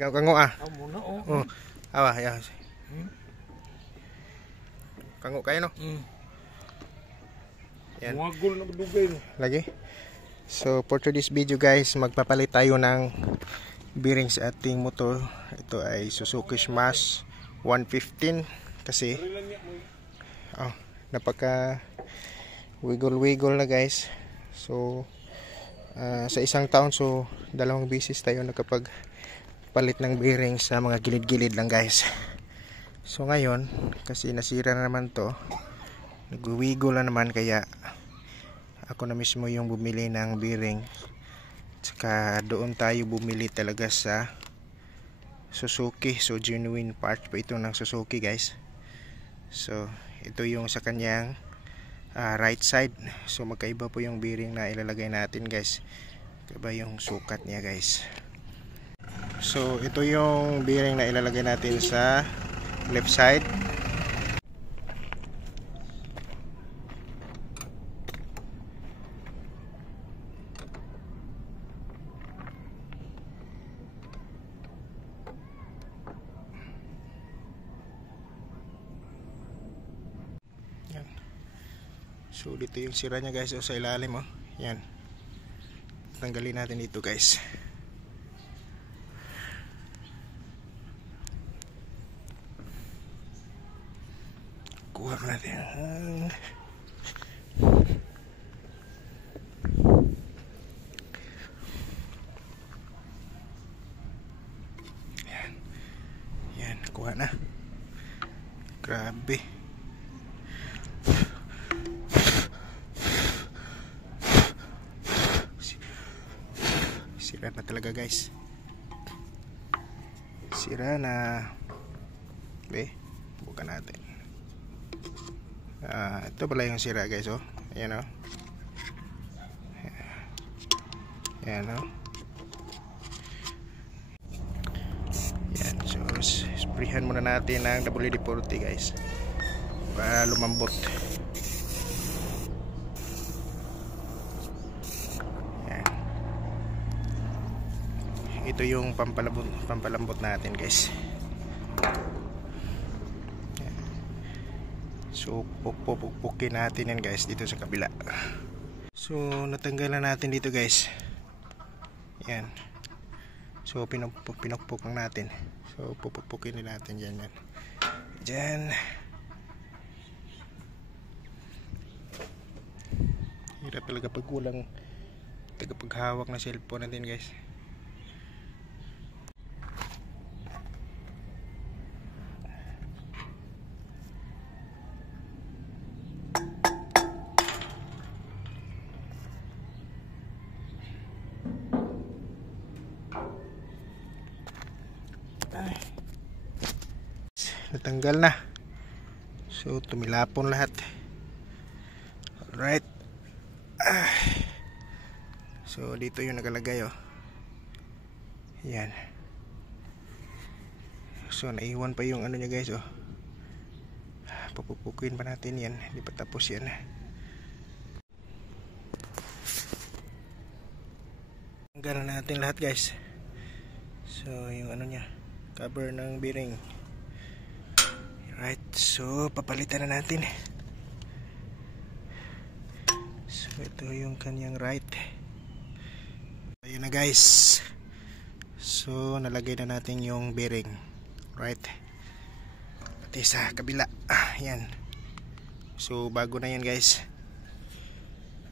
Ikaw kango ah. Muna oh. Oh. Awa, ya. Kango kayo no? Yan. Muagol na dugay. Lagi. So for today's video guys, magpapalit tayo ng bearing sa ating motor. Ito ay Suzuki Smash 115 kasi napaka wiggle na guys. So sa isang taon, so dalawang beses tayo nakapag palit ng bearing sa mga gilid-gilid lang guys. So ngayon kasi nasira na naman to, nagwiwiggle na naman, kaya ako na mismo yung bumili ng bearing. Tsaka doon tayo bumili talaga sa Suzuki. So genuine part pa ito ng Suzuki guys. So ito yung sa kanyang right side. So magkaiba po yung bearing na ilalagay natin guys. Kaiba yung sukat niya guys. So ito yung bearing na ilalagay natin sa left side. Yan. So dito yung sira niya guys, o sa ilalim oh. Yan. Tanggalin natin dito guys. Kuha natin ang yan, kuha na. Grabe. Sira na talaga guys. Sira na. Bukan natin. Ito pala yung sira guys oh. Ayan oh. Ayan oh. Yan. So sprayhan muna natin ng WD-40 guys para lumambot. Yan. Ito yung pampalambot natin guys. So pupukpukin natin yan guys dito sa kabila. So natanggal na natin dito guys. Yan. So pinukpok lang natin. So pupukpukin din natin yan. Diyan. Hirap talaga pag kulang tagapaghawak na cellphone natin guys. Natanggal na. So tumilapon lahat. Alright. So dito yung nakalagay oh. Yan. So naiwan pa yung ano niya guys oh. Papupukuin pa natin yan. Hindi pa tapos yan. Tanggal na natin lahat guys. So yung ano niya, cover ng bearing. Right, so papalitan na natin. So ito yung kanyang right. Ayun na guys. So nalagay na natin yung bearing. Right. Pati sa kabila. Yan. So bago na yan guys.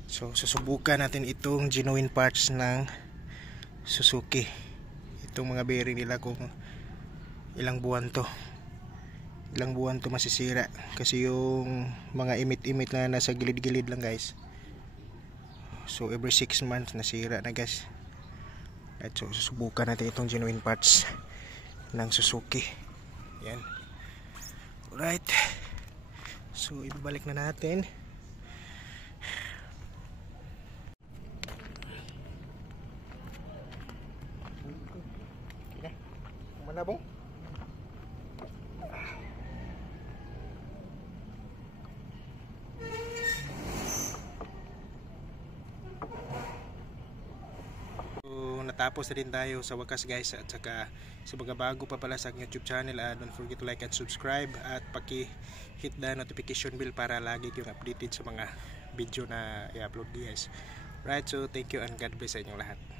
So susubukan natin itong genuine parts ng Suzuki. Itong mga bearing nila kung ilang buwan to masisira, kasi yung mga imit-imit na nasa gilid-gilid lang guys. So every 6 months nasira na guys. At so susubukan natin itong genuine parts ng Suzuki. Yan. Alright. So ibabalik na natin. Mana bong? makatapos na din tayo sa wakas guys. At saka sa mga bago pa pala sa YouTube channel, don't forget to like and subscribe at paki-hit the notification bell para lagi kayong updated sa mga video na i-upload guys. Right, so thank you and God bless sa inyong lahat.